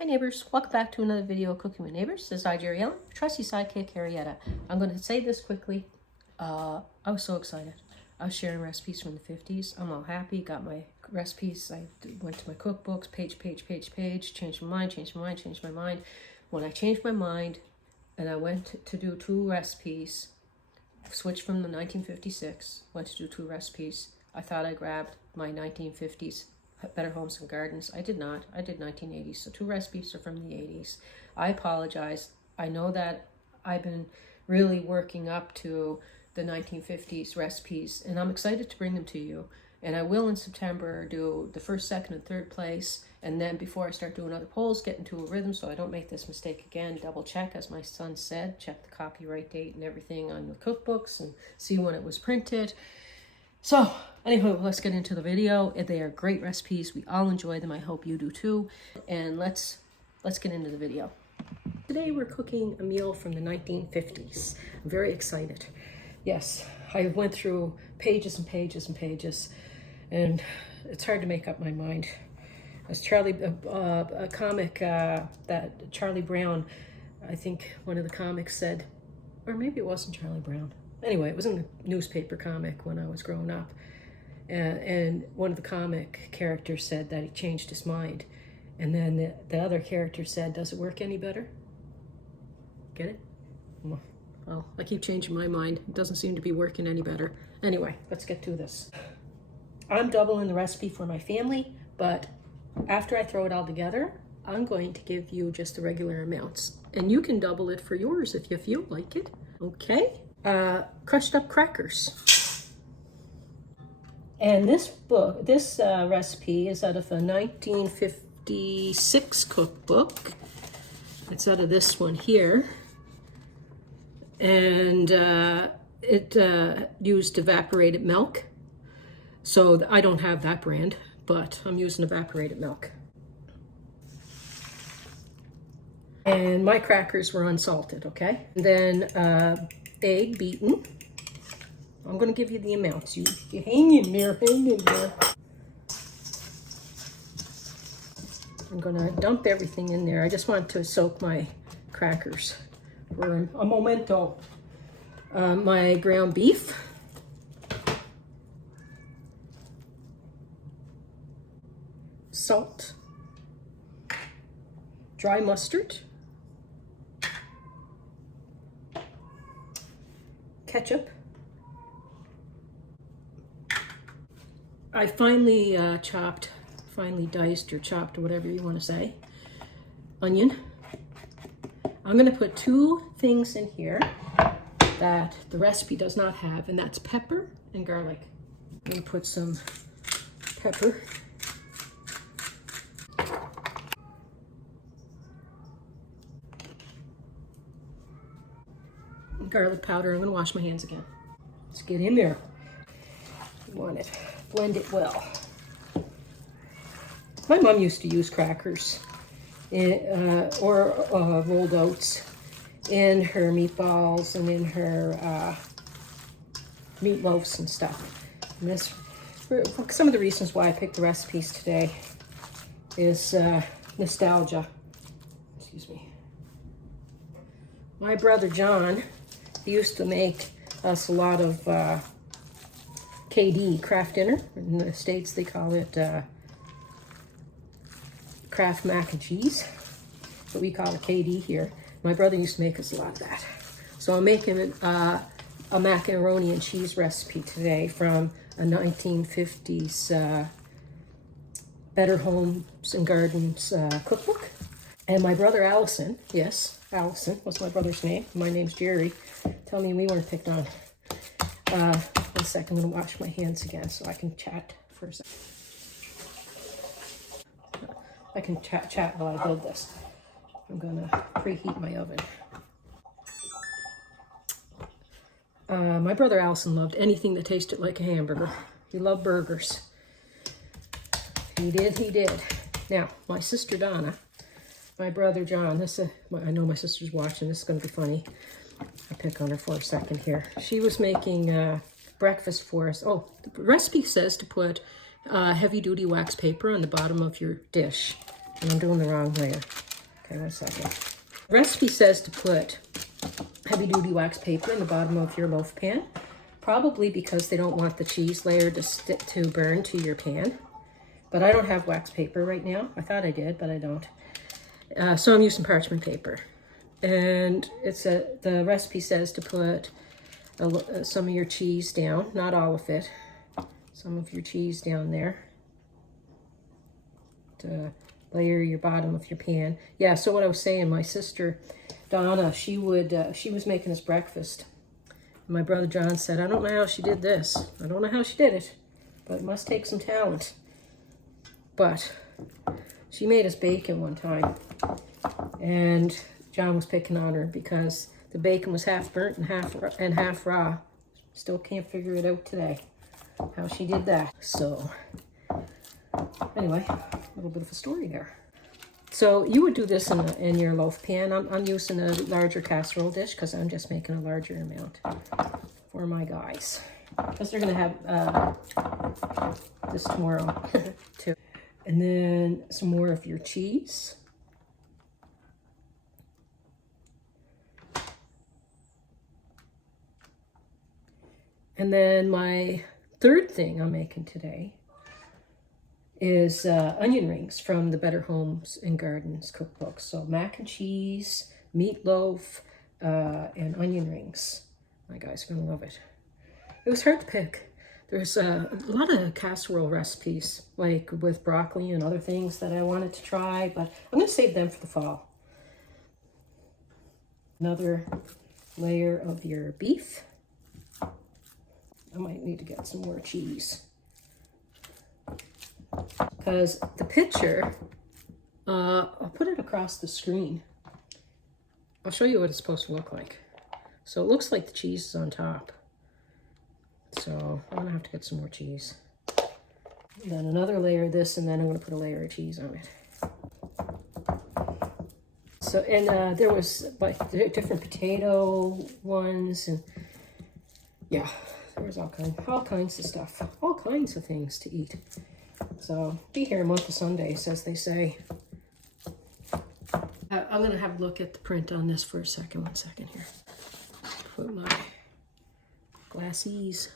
Hi neighbors, welcome back to another video of Cooking with Neighbors. This is I, Jerry Ellen, trusty sidekick Harrietta. I'm going to say this quickly. I was so excited. I was sharing recipes from the 50s. I'm all happy, got my recipes. I went to my cookbooks, page, changed my mind. When I changed my mind and I went to do two recipes, switched from the 1956, went to do two recipes, I thought I grabbed my 1950s Better Homes and Gardens. I did not. I did 1980s. So two recipes are from the 80s. I apologize. I know that I've been really working up to the 1950s recipes, and I'm excited to bring them to you. And I will in September do the first, second, and third place. And then before I start doing other polls, get into a rhythm so I don't make this mistake again. Double check, as my son said, check the copyright date and everything on the cookbooks and see when it was printed. So anyway, let's get into the video. They are great recipes. We all enjoy them. I hope you do too. And let's get into the video. Today we're cooking a meal from the 1950s. I'm very excited. Yes, I went through pages and pages and pages, and it's hard to make up my mind. As a comic that Charlie Brown, I think one of the comics said, or maybe it wasn't Charlie Brown. Anyway, it was in a newspaper comic when I was growing up. And one of the comic characters said that he changed his mind. And then the other character said, does it work any better? Get it? Well, I keep changing my mind. It doesn't seem to be working any better. Anyway, let's get to this. I'm doubling the recipe for my family, but after I throw it all together, I'm going to give you just the regular amounts. And you can double it for yours if you feel like it. Okay? Crushed up crackers. And this recipe is out of a 1956 cookbook. It's out of this one here. And it used evaporated milk. So I don't have that brand, but I'm using evaporated milk. And my crackers were unsalted, okay? And then egg beaten. I'm going to give you the amounts. You hang in there, I'm going to dump everything in there. I just want to soak my crackers for a momento. My ground beef. Salt. Dry mustard. Ketchup. I finely diced or chopped or whatever you want to say. Onion. I'm going to put two things in here that the recipe does not have, and that's pepper and garlic. I'm going to put some pepper. Garlic powder. I'm going to wash my hands again. Let's get in there. You want it. Blend it well. My mom used to use crackers or rolled oats in her meatballs and in her meatloafs and stuff. And this, some of the reasons why I picked the recipes today is nostalgia. Excuse me. My brother John, he used to make us a lot of KD, Kraft dinner. In the States, they call it Kraft mac and cheese, but we call it KD here. My brother used to make us a lot of that. So I'm making a macaroni and cheese recipe today from a 1950s Better Homes and Gardens cookbook. And my brother Allison, yes, Allison was my brother's name. My name's Jerry. Tell me we weren't picked on. 1 second, I'm gonna wash my hands again so I can chat for a second. I can chat while I build this. I'm gonna preheat my oven. My brother Allison loved anything that tasted like a hamburger. He loved burgers. He did. Now, my sister Donna, my brother John, I know my sister's watching, this is gonna be funny. I'll pick on her for a second here. She was making breakfast for us. Oh, the recipe says to put heavy-duty wax paper on the bottom of your dish. And I'm doing the wrong layer. Okay, 1 second. The recipe says to put heavy-duty wax paper in the bottom of your loaf pan, probably because they don't want the cheese layer to burn to your pan. But I don't have wax paper right now. I thought I did, but I don't. So I'm using parchment paper. And the recipe says to put some of your cheese down, not all of it, some of your cheese down there to layer your bottom of your pan. Yeah, so what I was saying, my sister Donna, she was making us breakfast. And my brother John said, I don't know how she did this. I don't know how she did it, but it must take some talent. But she made us bacon one time, and John was picking on her because the bacon was half burnt and half raw. Still can't figure it out today, how she did that. So anyway, a little bit of a story there. So you would do this in your loaf pan. I'm using a larger casserole dish because I'm just making a larger amount for my guys, because they're gonna have this tomorrow too. And then some more of your cheese. And then my third thing I'm making today is onion rings from the Better Homes and Gardens cookbook. So mac and cheese, meatloaf, and onion rings. My guys are gonna love it. It was hard to pick. There's a lot of casserole recipes, like with broccoli and other things that I wanted to try, but I'm gonna save them for the fall. Another layer of your beef. I might need to get some more cheese, because the picture, I'll put it across the screen. I'll show you what it's supposed to look like. So it looks like the cheese is on top. So I'm gonna have to get some more cheese. And then another layer of this, and then I'm gonna put a layer of cheese on it. So, and there was like different potato ones, and yeah, there was all kinds of stuff, all kinds of things to eat. So be here a month of Sundays, as they say. I'm gonna have a look at the print on this for a second. 1 second here. Put my glassies.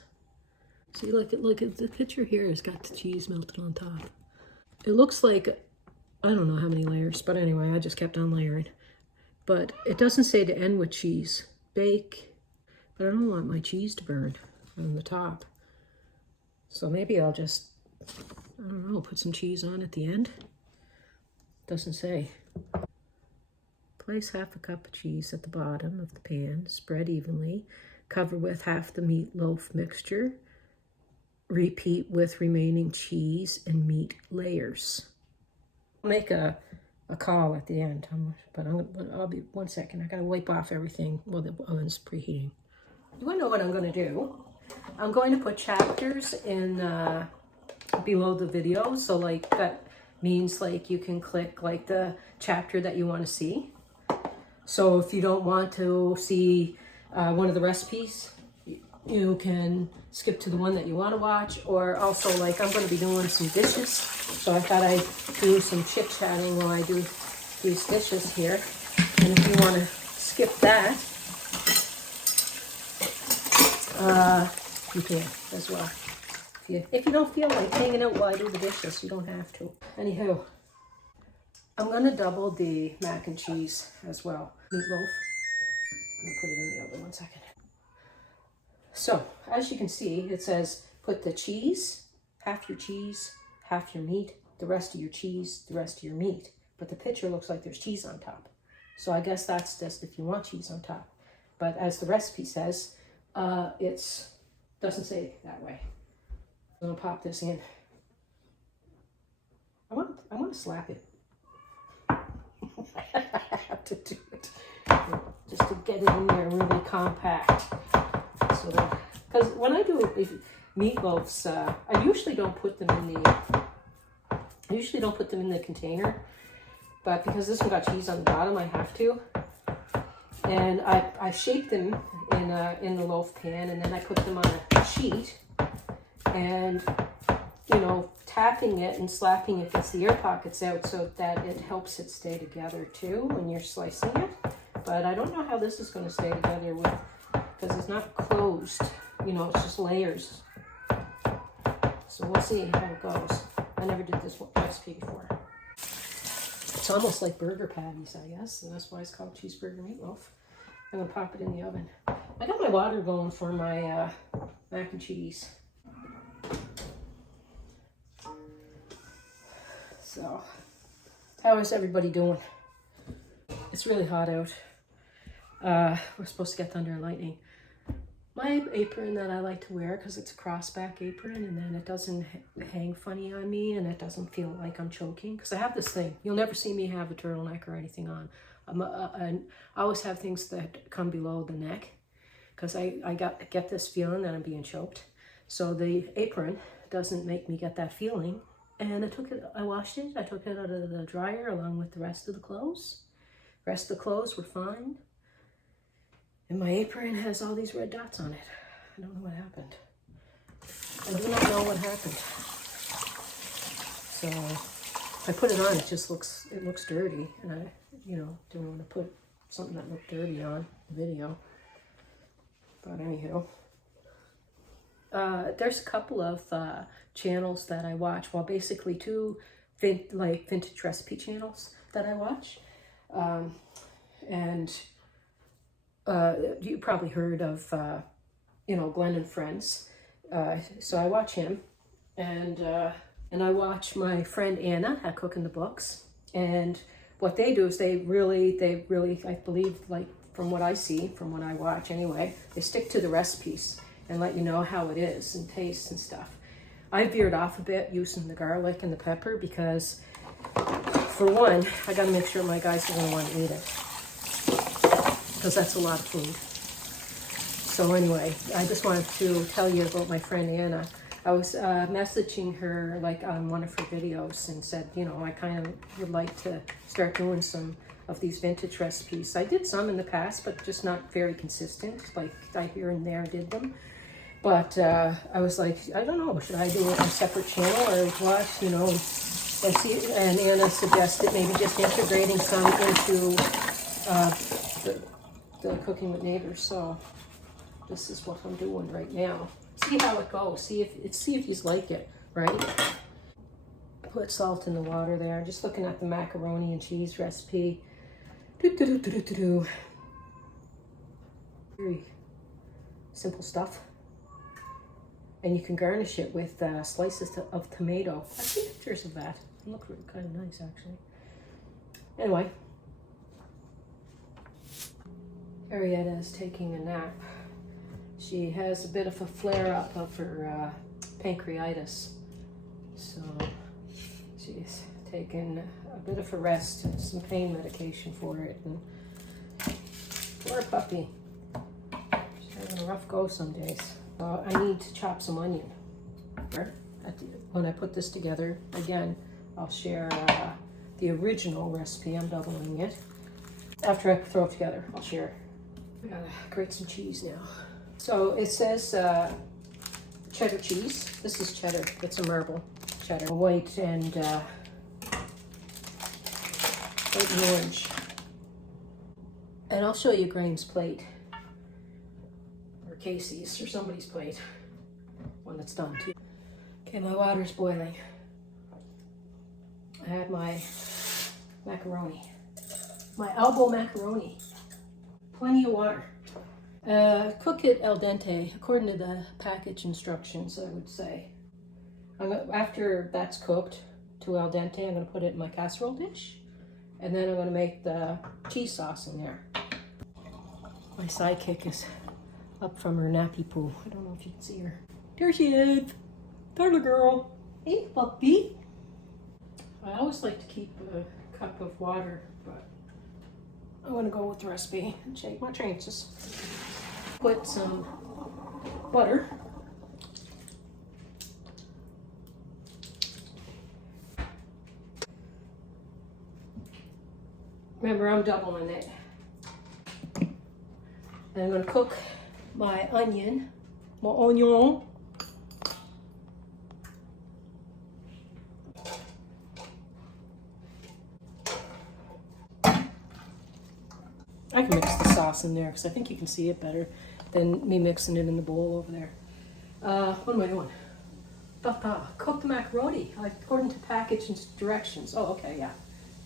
See, look at the picture here. It's got the cheese melted on top. It looks like, I don't know how many layers, but anyway, I just kept on layering. But it doesn't say to end with cheese. Bake, but I don't want my cheese to burn on the top. So maybe I'll just, I don't know, put some cheese on at the end. Doesn't say. Place half a cup of cheese at the bottom of the pan, spread evenly, cover with half the meatloaf mixture. Repeat with remaining cheese and meat layers. I'll make a call at the end, but I'll be 1 second. I gotta wipe off everything while the oven's preheating. Do I know what I'm gonna do? I'm going to put chapters in below the video, so like that means like you can click like the chapter that you want to see. So if you don't want to see one of the recipes, you can skip to the one that you want to watch. Or also, like, I'm going to be doing some dishes, so I thought I'd do some chit-chatting while I do these dishes here. And if you want to skip that, you can as well. If you don't feel like hanging out while I do the dishes, you don't have to. Anywho, I'm going to double the mac and cheese as well. Meatloaf. Let me put it in the oven 1 second. So, as you can see, it says put the cheese, half your meat, the rest of your cheese, the rest of your meat. But the picture looks like there's cheese on top. So I guess that's just if you want cheese on top. But as the recipe says, it doesn't say it that way. I'm gonna pop this in. I want to slap it. I have to do it just to get it in there really compact. So that, because when I do meatloafs, I usually don't put them in the container, but because this one got cheese on the bottom, I have to. And I shape them in the loaf pan, and then I put them on a sheet, and tapping it and slapping it gets the air pockets out so that it helps it stay together too when you're slicing it. But I don't know how this is going to stay together with, because it's not closed. You know, it's just layers. So we'll see how it goes. I never did this recipe before. It's almost like burger patties, I guess, and that's why it's called Cheeseburger Meatloaf. I'm going to pop it in the oven. I got my water going for my mac and cheese. So, how is everybody doing? It's really hot out. We're supposed to get thunder and lightning. My apron that I like to wear, because it's a crossback apron, and then it doesn't hang funny on me, and it doesn't feel like I'm choking. Because I have this thing. You'll never see me have a turtleneck or anything on. I always have things that come below the neck, because I get this feeling that I'm being choked. So the apron doesn't make me get that feeling. And I washed it, I took it out of the dryer along with the rest of the clothes. The rest of the clothes were fine. And my apron has all these red dots on it. I don't know what happened. I do not know what happened. So I put it on, it looks dirty. And I, didn't want to put something that looked dirty on the video. But anyhow. There's a couple of channels that I watch. Well, basically two vintage recipe channels that I watch. And you probably heard of, Glenn and Friends. So I watch him. And I watch my friend Anna at Cooking the Books. And what they do is they really, I believe, like from what I see, from what I watch anyway, they stick to the recipes and let you know how it is and taste and stuff. I veered off a bit using the garlic and the pepper because, for one, I gotta make sure my guys are gonna want to eat it, because that's a lot of food. So anyway, I just wanted to tell you about my friend Anna. I was messaging her like on one of her videos and said, I kind of would like to start doing some of these vintage recipes. I did some in the past, but just not very consistent. Like I here and there did them. But I was like, I don't know, should I do it on a separate channel or what, and Anna suggested maybe just integrating some into the Cooking with Neighbors. So this is what I'm doing right now. See how it goes. See if you like it, right? Put salt in the water there. Just looking at the macaroni and cheese recipe. Very simple stuff. And you can garnish it with slices of tomato. I see pictures of that. They look really kind of nice, actually. Anyway. Arietta is taking a nap. She has a bit of a flare-up of her pancreatitis. So she's taken a bit of a rest and some pain medication for it. And poor puppy. She's having a rough go some days. I need to chop some onion. When I put this together, again, I'll share the original recipe. I'm doubling it. After I throw it together, I'll share. I gotta grate some cheese now. So it says cheddar cheese. This is cheddar. It's a marble cheddar. White and orange. And I'll show you Graham's plate. Or Casey's, or somebody's plate. When it's done too. Okay, my water's boiling. I had my macaroni. My elbow macaroni. Plenty of water. Cook it al dente, according to the package instructions, I would say. After that's cooked to al dente, I'm going to put it in my casserole dish. And then I'm going to make the cheese sauce in there. My sidekick is up from her nappy poo. I don't know if you can see her. There she is. Turtle girl. Hey, puppy. I always like to keep a cup of water, but I'm going to go with the recipe and shake my chances. Put some butter. Remember, I'm doubling it. And I'm going to cook my onion. I can mix the sauce in there because I think you can see it better than me mixing it in the bowl over there. What am I doing? Cook the macaroni according to package and directions. Oh, okay, yeah,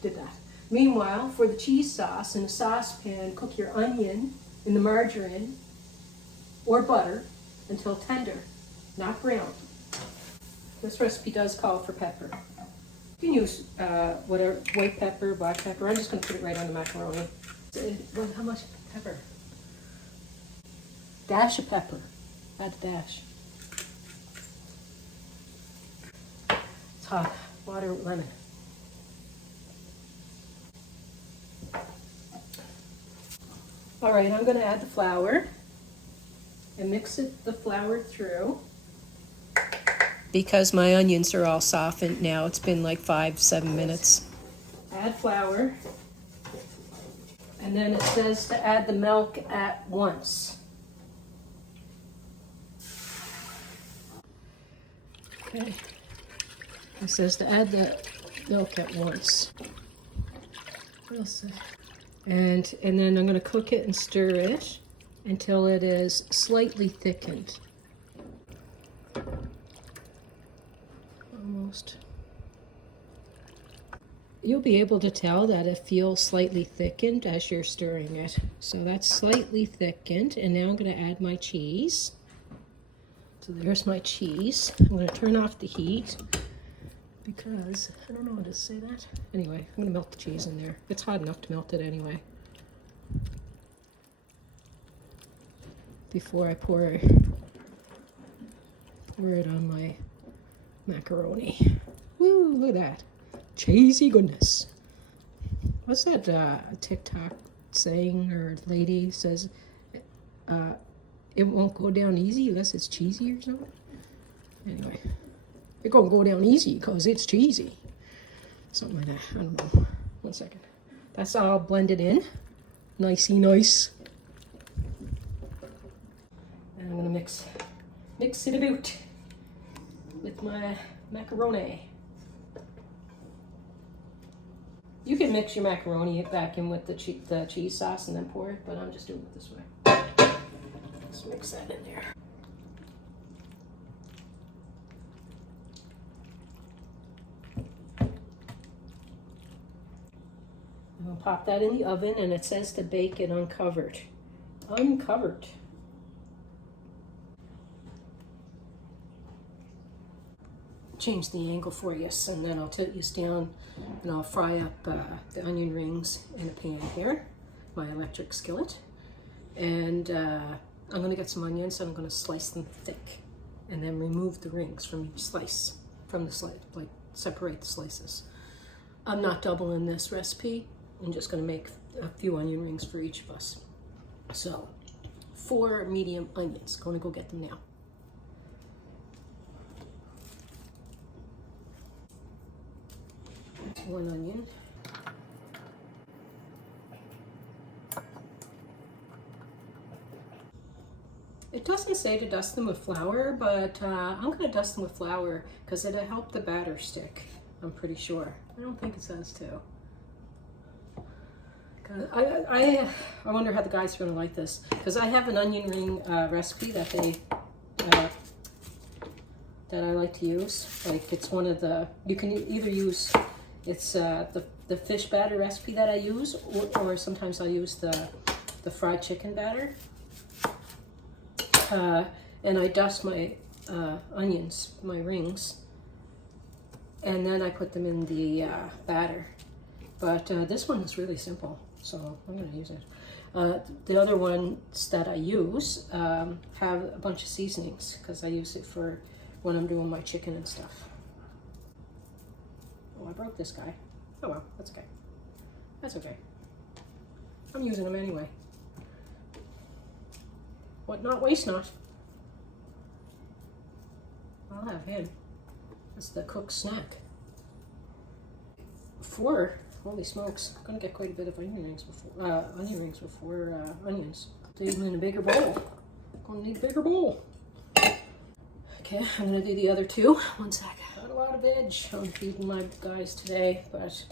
did that. Meanwhile, for the cheese sauce, in a saucepan, cook your onion in the margarine or butter until tender, not brown. This recipe does call for pepper. You can use whatever, white pepper, black pepper. I'm just going to put it right on the macaroni. How much pepper? Dash of pepper. Add the dash. It's hot. Water, lemon. All right, I'm going to add the flour and mix the flour through. Because my onions are all softened now, it's been like 5-7 minutes. Add flour, and then it says to add the milk at once. Okay, it says to add the milk at once. What else? And then I'm going to cook it and stir it until it is slightly thickened. Almost. You'll be able to tell that it feels slightly thickened as you're stirring it. So that's slightly thickened, and now I'm going to add my cheese. So there's my cheese. I'm going to turn off the heat because I don't know how to say that. Anyway, I'm going to melt the cheese in there. It's hot enough to melt it anyway. Before I pour it on my macaroni. Woo, look at that. Cheesy goodness. What's that TikTok saying or lady says it won't go down easy unless it's cheesy or something? Anyway, it's gonna go down easy because it's cheesy. Something like that. I don't know. 1 second. That's all blended in. Nicey nice. And I'm gonna mix it about with my macaroni. You can mix your macaroni back in with the cheese sauce and then pour it, but I'm just doing it this way. Let's mix that in there. I'm gonna pop that in the oven, and it says to bake it uncovered. Uncovered. Change the angle for you, and then I'll tilt you down and I'll fry up the onion rings in a pan here, my electric skillet. And I'm going to get some onions, and I'm going to slice them thick and then remove the rings from each slice, like separate the slices. I'm not doubling this recipe. I'm just going to make a few onion rings for each of us. So 4 medium onions. Going to go get them now. One onion. It doesn't say to dust them with flour, but I'm going to dust them with flour because it'll help the batter stick, I'm pretty sure. I don't think it says to. I wonder how the guys are going to like this, because I have an onion ring recipe that that I like to use. Like, it's one of the, you can either use, it's the fish batter recipe that I use, or sometimes I'll use the fried chicken batter. And I dust my onions, my rings, and then I put them in the batter. But this one is really simple, so I'm going to use it. The other ones that I use have a bunch of seasonings, because I use it for when I'm doing my chicken and stuff. Oh, I broke this guy. Oh well, that's okay. That's okay. I'm using them anyway. What not, waste not. I'll have him. That's the cook's snack. 4, holy smokes, I'm gonna get quite a bit of onion rings with 4 onions. Put them in a bigger bowl. Gonna need a bigger bowl. Okay, I'm gonna do the other 2. 1 sec. Not a lot of veg I'm feeding my guys today, but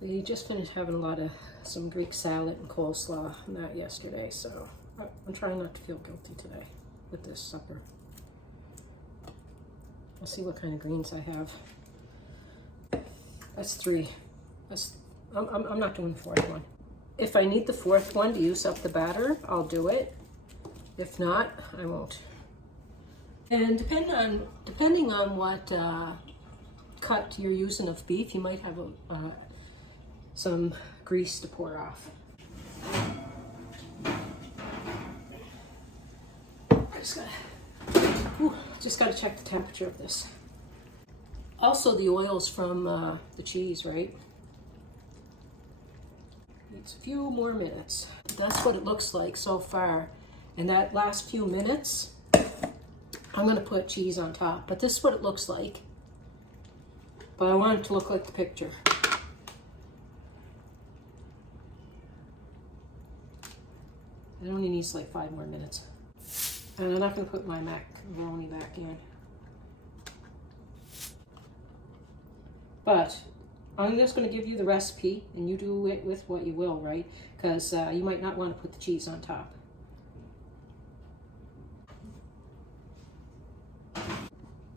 We just finished having some Greek salad and coleslaw and that yesterday, so I'm trying not to feel guilty today with this supper. I'll see what kind of greens I have. That's 3. I'm not doing the 4th one. If I need the 4th one to use up the batter, I'll do it. If not, I won't. And depending on what cut you're using of beef, you might have some grease to pour off. Just gotta check the temperature of this. Also, the oil's from the cheese, right? Needs a few more minutes. That's what it looks like so far. And that last few minutes, I'm gonna put cheese on top. But this is what it looks like. But I want it to look like the picture. It only needs like 5 more minutes. And I'm not gonna put my macaroni back in. But I'm just going to give you the recipe, and you do it with what you will, right? Because you might not want to put the cheese on top.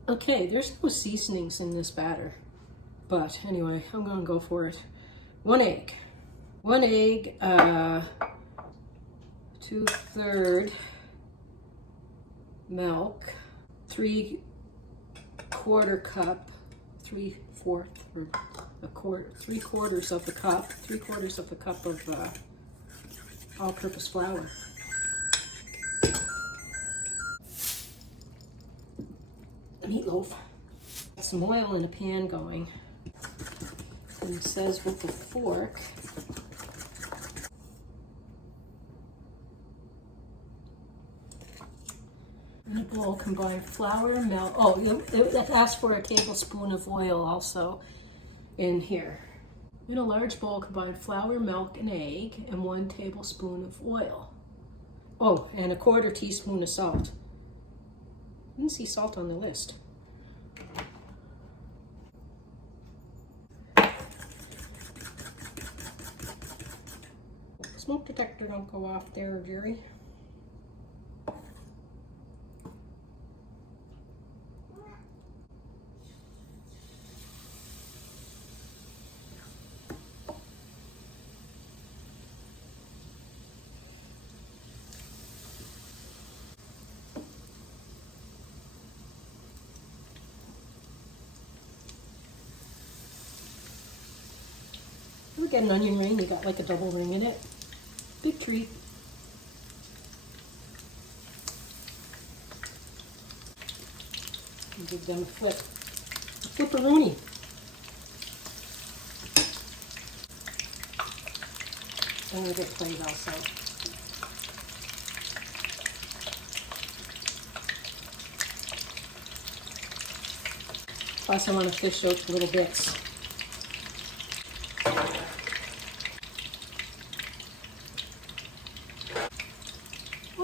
Okay, there's no seasonings in this batter. But anyway, I'm going to go for it. 1 egg. 1 egg, 2/3 milk, 3/4 cup, 3/4 or a quarter, 3/4 of the cup, 3/4 of a cup of all-purpose flour. Meatloaf. Got some oil in a pan going. And it says with the fork. In a bowl, combine flour, milk. Oh, it asks for a tablespoon of oil also in here. In a large bowl, combine flour, milk, and egg, and 1 tablespoon of oil. Oh, and a 1/4 teaspoon of salt. I didn't see salt on the list. Smoke detector don't go off there, Jerry. You get an onion ring, you got like a double ring in it. Big treat. And give them a flip. A flipperoonie. I'm going to get played also. Plus I want to fish out little bits.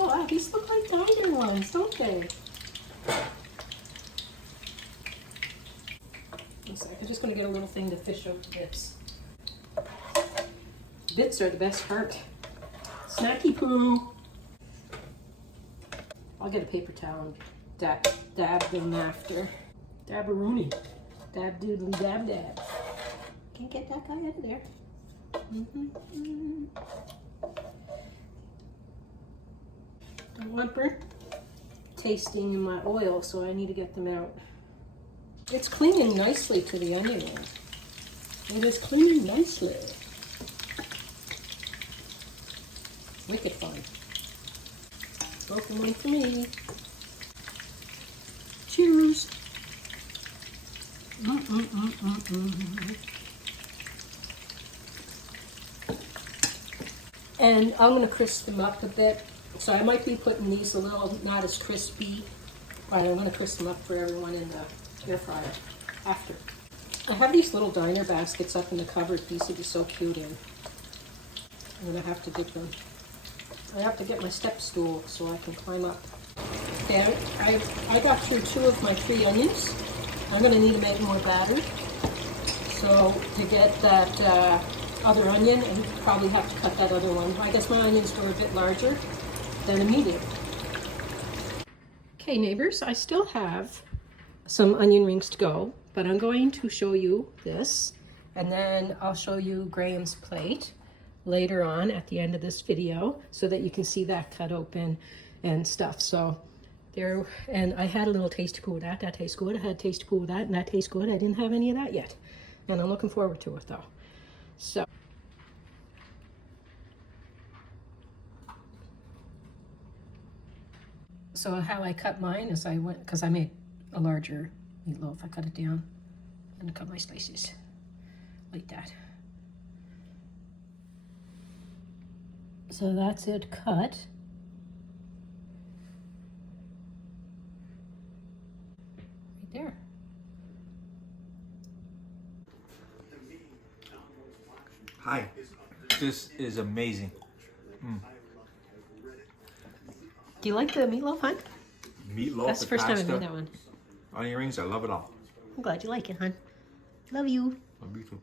Oh wow, these look like diner ones, don't they? I'm just going to get a little thing to fish out the bits. Bits are the best part. Snacky poo. I'll get a paper towel and dab them after. Dabberoonie. Dab doodly dab dab. Can't get that guy out of there. Don't want burnt tasting in my oil, so I need to get them out. It's clinging nicely to the onion ring. It is clinging nicely. Wicked fun. Broken one for me. Cheers. And I'm going to crisp them up a bit. So I might be putting these a little not as crispy. All right, I'm going to crisp them up for everyone in the air fryer after. I have these little diner baskets up in the cupboard. These would be so cute in. I'm going to have to dip them. I have to get my step stool so I can climb up. Okay, I got through 2 of my 3 onions. I'm going to need to make more batter. So to get that other onion, and probably have to cut that other one. I guess my onions were a bit larger than a medium. Okay, neighbors, I still have some onion rings to go, but I'm going to show you this, and then I'll show you Graham's plate later on at the end of this video so that you can see that cut open and stuff. So there, and I had a little tasty poo of that. That tastes good. I had a tasty poo of that, and that tastes good. I didn't have any of that yet, and I'm looking forward to it though. So how I cut mine is I went, because I made a larger meatloaf, I cut it down and cut my slices like that. So that's it cut. Right there. Hi, this is amazing. Do you like the meatloaf, hon? Meatloaf, That's the first time I made that one. Onion rings, I love it all. I'm glad you like it, hon. Love you. Love you too.